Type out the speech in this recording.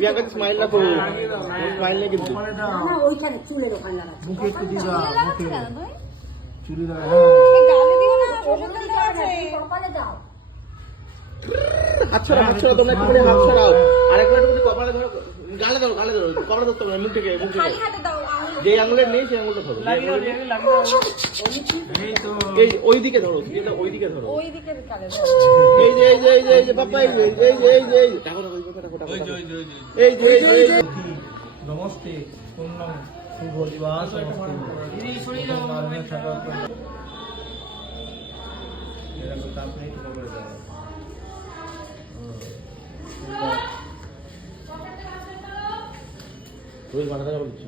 Priyanka smile রাখো, smile নেই কিন্তু। না ওইখানে চুলের ওখানে লাগাচ্ছি। মুখে একটু দিয়ে দাও, মুখে চুলি দাও। কপালে দাও। হাত ছড়াও, হাত ছড়াও, তোমরা একটুখানি হাত ছড়াও। আরেকবার একটুখানি কপালে ধরো, গালে ধরো, গালে ধরো, কপালে ধরতে হবে না, মুখ থেকে, মুখ থেকে। যে আঙুলের নেই সেই আঙুলটা ধরো। এই ওইদিকে ধরো, এটা ওইদিকে ধরো। এই যে এই যে এই যে এই যে বাবা, এই যে এই যে এই যে এই যে দেখো দেখো দেখো দেখো এই যে এই যে এই যে নমস্তে পূর্ণম শুভ দিবস নমস্তে এরকম তাপ নেই তো করে দাও। রোজ বানাতে যাবো কিছু